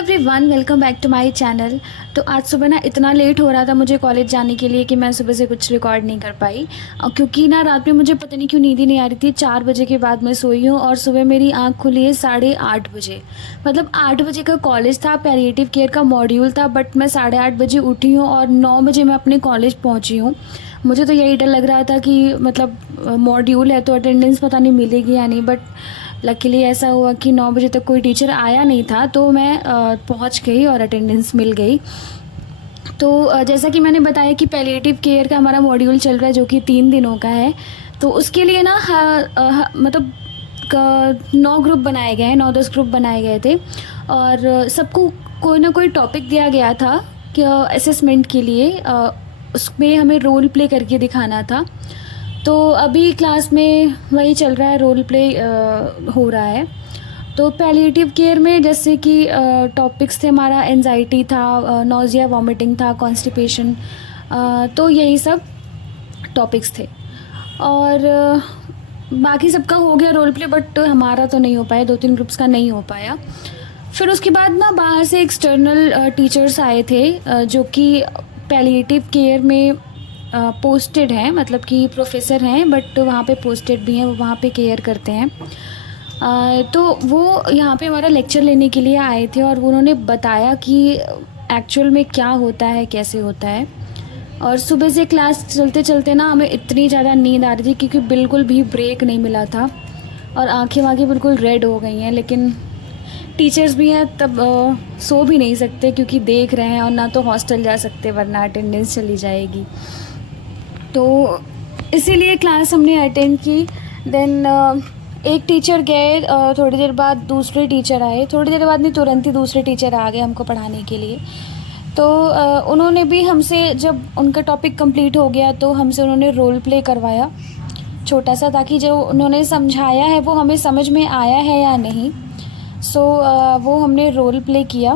Everyone, welcome back to my channel. तो आज सुबह ना इतना लेट हो रहा था मुझे कॉलेज जाने के लिए कि मैं सुबह से कुछ रिकॉर्ड नहीं कर पाई। और क्योंकि ना रात में मुझे पता नहीं क्यों नींद ही नहीं आ रही थी। 4 बजे के बाद मैं सोई हूँ और सुबह मेरी आँख खुली है 8:30 बजे। मतलब 8 बजे का कॉलेज था, पैलिएटिव केयर का मॉड्यूल था, बट मैं 8:30 बजे उठी हूँ और 9 बजे मैं अपने कॉलेज पहुँची हूँ। मुझे तो यही डर लग रहा था कि मतलब मॉड्यूल है तो अटेंडेंस पता नहीं मिलेगी या नहीं, बट लकीली ऐसा हुआ कि 9 बजे तक कोई टीचर आया नहीं था, तो मैं पहुंच गई और अटेंडेंस मिल गई। तो जैसा कि मैंने बताया कि पैलिएटिव केयर का हमारा मॉड्यूल चल रहा है जो कि 3 दिनों का है। तो उसके लिए ना मतलब 9 ग्रुप बनाए गए हैं, 9-10 ग्रुप बनाए गए थे और सबको कोई ना कोई टॉपिक दिया गया था कि असेसमेंट के लिए उसमें हमें रोल प्ले करके दिखाना था। तो अभी क्लास में वही चल रहा है, रोल प्ले हो रहा है। तो पैलिएटिव केयर में जैसे कि टॉपिक्स थे, हमारा एंजाइटी था, नोज़िया वॉमिटिंग था, कॉन्स्टिपेशन, तो यही सब टॉपिक्स थे। और बाकी सबका हो गया रोल प्ले, बट हमारा तो नहीं हो पाया, 2-3 ग्रुप्स का नहीं हो पाया। फिर उसके बाद ना बाहर से एक्सटर्नल टीचर्स आए थे जो कि पैलिएटिव केयर में पोस्टेड हैं, मतलब कि प्रोफेसर हैं, बट वहाँ पे पोस्टेड भी हैं, वो वहाँ पे केयर करते हैं। तो वो यहाँ पे हमारा लेक्चर लेने के लिए आए थे और उन्होंने बताया कि एक्चुअल में क्या होता है, कैसे होता है। और सुबह से क्लास चलते चलते ना हमें इतनी ज़्यादा नींद आ रही थी क्योंकि बिल्कुल भी ब्रेक नहीं मिला था और आँखें वाँखें बिल्कुल रेड हो गई हैं। लेकिन टीचर्स भी हैं तब सो भी नहीं सकते क्योंकि देख रहे हैं, और ना तो हॉस्टल जा सकते वरना अटेंडेंस चली जाएगी। तो इसीलिए क्लास हमने अटेंड की। देन एक टीचर गए, थोड़ी देर बाद दूसरे टीचर आए, थोड़ी देर बाद नहीं तुरंत ही दूसरे टीचर आ गए हमको पढ़ाने के लिए। तो उन्होंने भी हमसे, जब उनका टॉपिक कंप्लीट हो गया तो हमसे उन्होंने रोल प्ले करवाया छोटा सा, ताकि जो उन्होंने समझाया है वो हमें समझ में आया है या नहीं। सो वो हमने रोल प्ले किया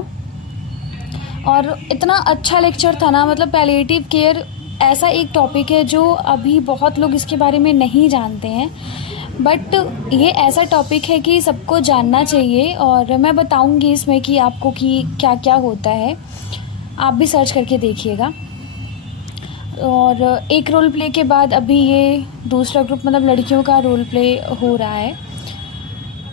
और इतना अच्छा लेक्चर था ना। मतलब पैलिएटिव केयर ऐसा एक टॉपिक है जो अभी बहुत लोग इसके बारे में नहीं जानते हैं, बट ये ऐसा टॉपिक है कि सबको जानना चाहिए। और मैं बताऊंगी इसमें कि आपको कि क्या क्या होता है, आप भी सर्च करके देखिएगा। और एक रोल प्ले के बाद अभी ये दूसरा ग्रुप, मतलब लड़कियों का रोल प्ले हो रहा है।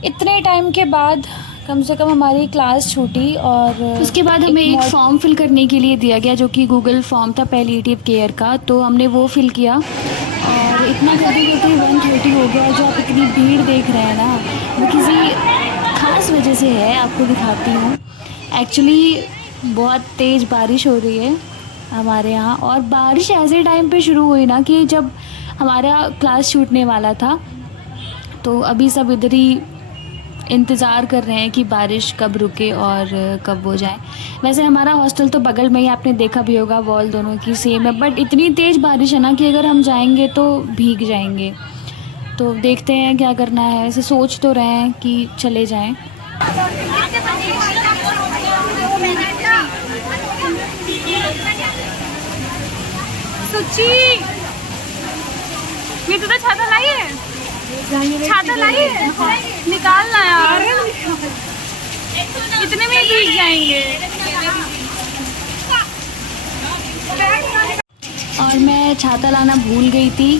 इतने टाइम के बाद कम से कम हमारी क्लास छूटी और उसके बाद हमें एक फॉर्म फिल करने के लिए दिया गया जो कि गूगल फॉर्म था पैलिएटिव केयर का। तो हमने वो फिल किया और इतना करते करते 1:30 हो गया। और जो आप इतनी भीड़ देख रहे हैं ना, वो किसी ख़ास वजह से है, आपको दिखाती हूँ। एक्चुअली बहुत तेज़ बारिश हो रही है हमारे यहाँ, और बारिश ऐसे टाइम पे शुरू हुई ना कि जब हमारा क्लास छूटने वाला था। तो अभी सब इधर ही इंतज़ार कर रहे हैं कि बारिश कब रुके और कब हो जाए। वैसे हमारा हॉस्टल तो बगल में ही, आपने देखा भी होगा, वॉल दोनों की सेम है, बट इतनी तेज़ बारिश है ना कि अगर हम जाएंगे तो भीग जाएंगे। तो देखते हैं क्या करना है। ऐसे सोच तो रहे हैं कि चले जाएं। सुची, ये तो छाता लाई है, छाता लाई है, निकालना यार, इतने में भीग जाएंगे। और मैं छाता लाना भूल गई थी,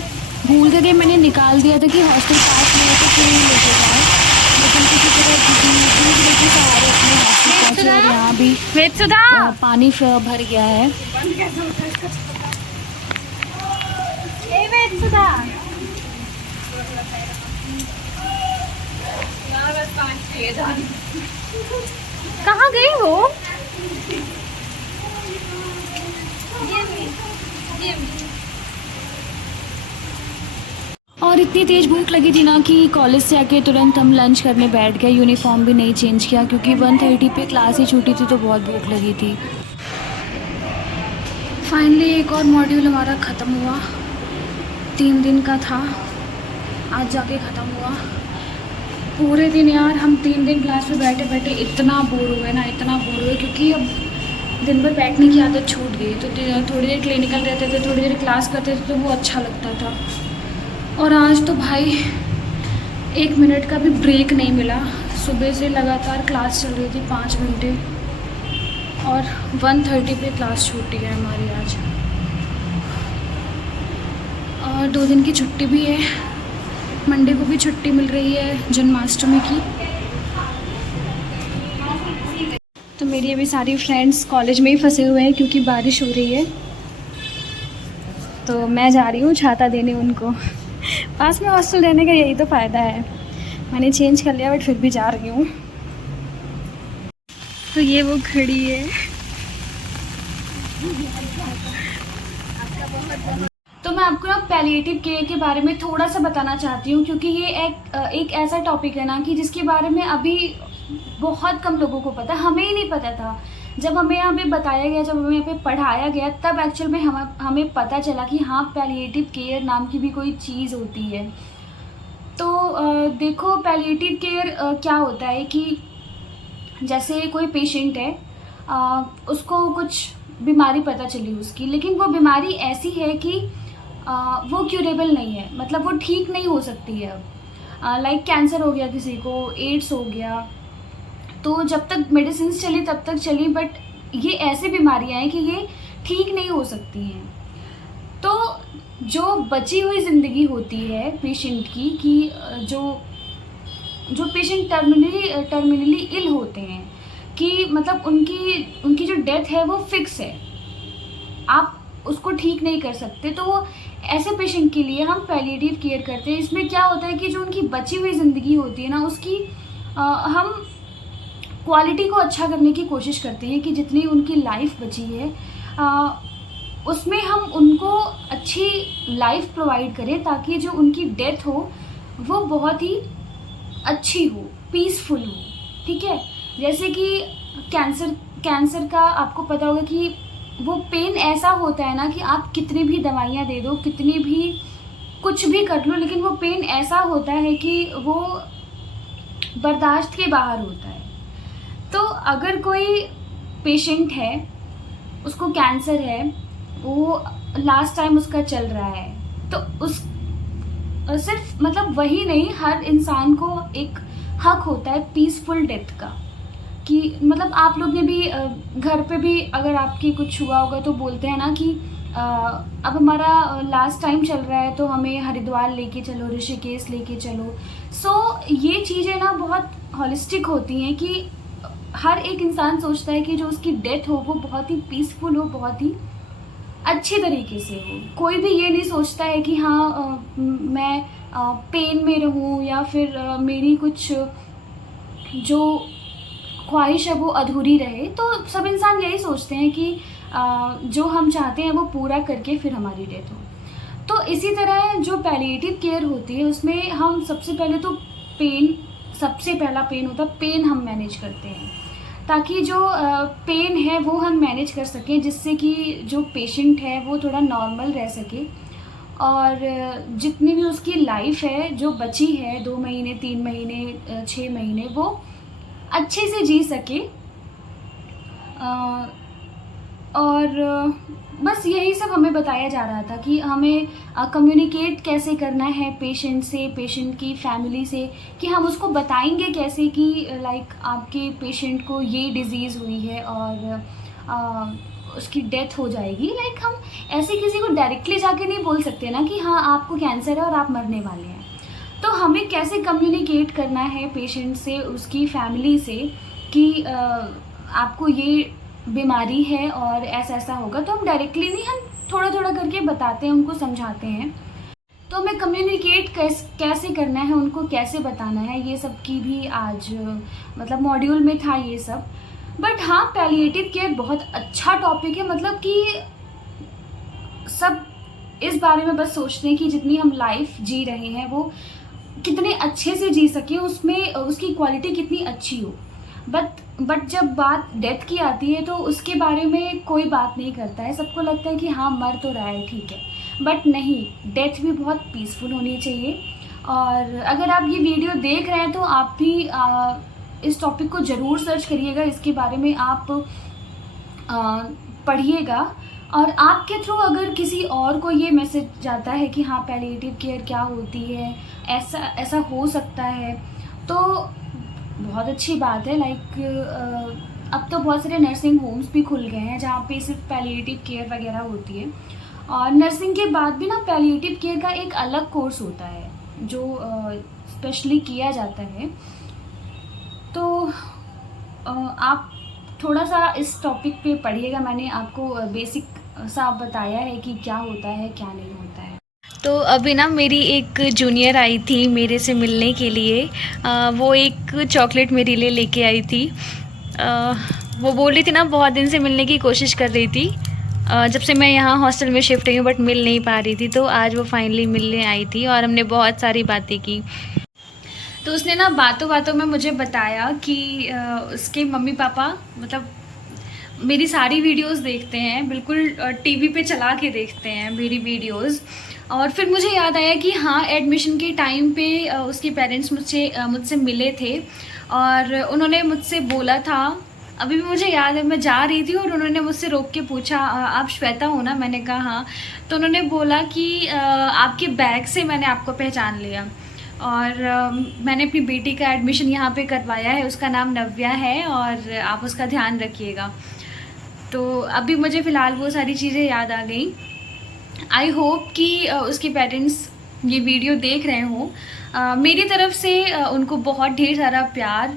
भूल करके मैंने निकाल दिया था कि हॉस्टल पास में है तो क्यों नहीं लेके जाए। लेकिन किसी तरह भूल लेके सहारे अपने हॉस्टल पहुँचे और यहाँ भी पानी भर गया है। कहाँ गई हो? और इतनी तेज़ भूख लगी थी ना कि कॉलेज से आके तुरंत हम लंच करने बैठ गए। यूनिफॉर्म भी नहीं चेंज किया क्योंकि 1:30 पे क्लास ही छूटी थी, तो बहुत भूख लगी थी। फाइनली एक और मॉड्यूल हमारा ख़त्म हुआ। 3 दिन का था, आज जाके ख़त्म हुआ। पूरे दिन यार हम 3 दिन क्लास में बैठे बैठे इतना बोर हुए ना, इतना बोर हुए, क्योंकि अब दिन भर बैठने की आदत छूट गई। तो थोड़ी देर क्लिनिकल रहते थे, थोड़ी देर क्लास करते थे, तो वो अच्छा लगता था। और आज तो भाई 1 मिनट का भी ब्रेक नहीं मिला। सुबह से लगातार क्लास चल रही थी 5 घंटे। और 1:30 पे क्लास छूटी है हमारी आज, और 2 दिन की छुट्टी भी है। मंडे को भी छुट्टी मिल रही है जन्माष्टमी की। तो मेरी अभी सारी फ्रेंड्स कॉलेज में ही फंसे हुए हैं क्योंकि बारिश हो रही है, तो मैं जा रही हूँ छाता देने उनको। पास में हॉस्टल रहने का यही तो फ़ायदा है। मैंने चेंज कर लिया बट फिर भी जा रही हूँ। तो ये वो खड़ी है। तो मैं आपको ना पैलिएटिव केयर के बारे में थोड़ा सा बताना चाहती हूँ, क्योंकि ये एक ऐसा टॉपिक है ना कि जिसके बारे में अभी बहुत कम लोगों को पता, हमें ही नहीं पता था। जब हमें यहाँ पे बताया गया, जब हमें यहाँ पे पढ़ाया गया, तब एक्चुअल में हमें पता चला कि हाँ पैलिएटिव केयर नाम की भी कोई चीज़ होती है। तो देखो पैलिएटिव केयर क्या होता है कि जैसे कोई पेशेंट है, उसको कुछ बीमारी पता चली उसकी, लेकिन वो बीमारी ऐसी है कि वो क्यूरेबल नहीं है, मतलब वो ठीक नहीं हो सकती है। लाइक कैंसर हो गया किसी को, एड्स हो गया, तो जब तक मेडिसिन चली तब तक चली, बट ये ऐसी बीमारियां हैं कि ये ठीक नहीं हो सकती हैं। तो जो बची हुई ज़िंदगी होती है पेशेंट की, कि जो पेशेंट टर्मिनली इल होते हैं, कि मतलब उनकी जो डेथ है वो फिक्स है, आप उसको ठीक नहीं कर सकते, तो ऐसे पेशेंट के लिए हम पैलिएटिव केयर करते हैं। इसमें क्या होता है कि जो उनकी बची हुई ज़िंदगी होती है ना, उसकी हम क्वालिटी को अच्छा करने की कोशिश करते हैं कि जितनी उनकी लाइफ बची है उसमें हम उनको अच्छी लाइफ प्रोवाइड करें, ताकि जो उनकी डेथ हो वो बहुत ही अच्छी हो, पीसफुल हो। ठीक है, जैसे कि कैंसर का आपको पता होगा कि वो पेन ऐसा होता है ना कि आप कितनी भी दवाइयाँ दे दो, कितनी भी कुछ भी कर लो, लेकिन वो पेन ऐसा होता है कि वो बर्दाश्त के बाहर होता है। तो अगर कोई पेशेंट है, उसको कैंसर है, वो लास्ट टाइम उसका चल रहा है, तो सिर्फ मतलब वही नहीं, हर इंसान को एक हक होता है पीसफुल डेथ का। कि मतलब आप लोग ने भी घर पे भी अगर आपकी कुछ हुआ होगा तो बोलते हैं ना कि अब हमारा लास्ट टाइम चल रहा है तो हमें हरिद्वार लेके चलो, ऋषिकेश लेके चलो। सो ये चीज़ें ना बहुत हॉलिस्टिक होती हैं कि हर एक इंसान सोचता है कि जो उसकी डेथ हो वो बहुत ही पीसफुल हो, बहुत ही अच्छे तरीके से हो। कोई भी ये नहीं सोचता है कि हाँ मैं पेन में रहूँ, या फिर मेरी कुछ जो ख्वाहिश है वो अधूरी रहे। तो सब इंसान यही सोचते हैं कि जो हम चाहते हैं वो पूरा करके फिर हमारी डेथ हो। तो इसी तरह जो पैलिएटिव केयर होती है उसमें हम सबसे पहले तो सबसे पहला पेन होता है, पेन हम मैनेज करते हैं, ताकि जो पेन है वो हम मैनेज कर सकें, जिससे कि जो पेशेंट है वो थोड़ा नॉर्मल रह सके, और जितनी भी उसकी लाइफ है जो बची है, 2 महीने 3 महीने 6 महीने, वो अच्छे से जी सके। और बस यही सब हमें बताया जा रहा था कि हमें कम्युनिकेट कैसे करना है पेशेंट से, पेशेंट की फैमिली से, कि हम उसको बताएंगे कैसे कि लाइक आपके पेशेंट को ये डिज़ीज़ हुई है और उसकी डेथ हो जाएगी। लाइक हम ऐसे किसी को डायरेक्टली जाके नहीं बोल सकते ना कि हाँ आपको कैंसर है और आप मरने वाले हैं। तो हमें कैसे कम्युनिकेट करना है पेशेंट से, उसकी फैमिली से, कि आपको ये बीमारी है और ऐसा ऐसा होगा। तो हम डायरेक्टली नहीं, हम थोड़ा थोड़ा करके बताते हैं, उनको समझाते हैं। तो हमें कम्युनिकेट कैसे करना है, उनको कैसे बताना है, ये सब की भी आज मतलब मॉड्यूल में था ये सब। बट हाँ, पैलिएटिव केयर बहुत अच्छा टॉपिक है, मतलब कि सब इस बारे में बस सोचते हैं कि जितनी हम लाइफ जी रहे हैं वो कितने अच्छे से जी सकें, उसमें उसकी क्वालिटी कितनी अच्छी हो। बट जब बात डेथ की आती है तो उसके बारे में कोई बात नहीं करता है। सबको लगता है कि हाँ मर तो रहा है, ठीक है, बट नहीं, डेथ भी बहुत पीसफुल होनी चाहिए। और अगर आप ये वीडियो देख रहे हैं तो आप भी इस टॉपिक को ज़रूर सर्च करिएगा, इसके बारे में आप पढ़िएगा, और आपके थ्रू अगर किसी और को ये मैसेज जाता है कि हाँ पैलिएटिव केयर क्या होती है, ऐसा हो सकता है, तो बहुत अच्छी बात है। लाइक अब तो बहुत सारे नर्सिंग होम्स भी खुल गए हैं जहाँ पे सिर्फ पैलिएटिव केयर वगैरह होती है। और नर्सिंग के बाद भी ना पैलिएटिव केयर का एक अलग कोर्स होता है जो स्पेशली किया जाता है। तो आप थोड़ा सा इस टॉपिक पे पढ़िएगा, मैंने आपको बेसिक सा बताया है कि क्या होता है क्या नहीं होता है। तो अभी ना मेरी एक जूनियर आई थी मेरे से मिलने के लिए। वो एक चॉकलेट मेरे लिए लेके आई थी। वो बोल रही थी ना, बहुत दिन से मिलने की कोशिश कर रही थी जब से मैं यहाँ हॉस्टल में शिफ्ट हुई हूँ, बट मिल नहीं पा रही थी। तो आज वो फाइनली मिलने आई थी और हमने बहुत सारी बातें की। तो उसने ना बातों बातों में मुझे बताया कि उसके मम्मी पापा मतलब मेरी सारी वीडियोस देखते हैं, बिल्कुल टीवी पे चला के देखते हैं मेरी वीडियोस। और फिर मुझे याद आया कि हाँ, एडमिशन के टाइम पे उसके पेरेंट्स मुझसे मिले थे और उन्होंने मुझसे बोला था, अभी भी मुझे याद है, मैं जा रही थी और उन्होंने मुझसे रोक के पूछा, आप श्वेता हो ना? मैंने कहा हाँ। तो उन्होंने बोला कि आपके बैग से मैंने आपको पहचान लिया और मैंने अपनी बेटी का एडमिशन यहाँ पे करवाया है, उसका नाम नव्या है और आप उसका ध्यान रखिएगा। तो अभी मुझे फ़िलहाल वो सारी चीज़ें याद आ गई। आई होप कि उसके पेरेंट्स ये वीडियो देख रहे हों। मेरी तरफ से उनको बहुत ढेर सारा प्यार,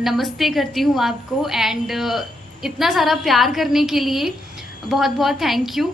नमस्ते करती हूँ आपको। एंड इतना सारा प्यार करने के लिए बहुत बहुत थैंक यू।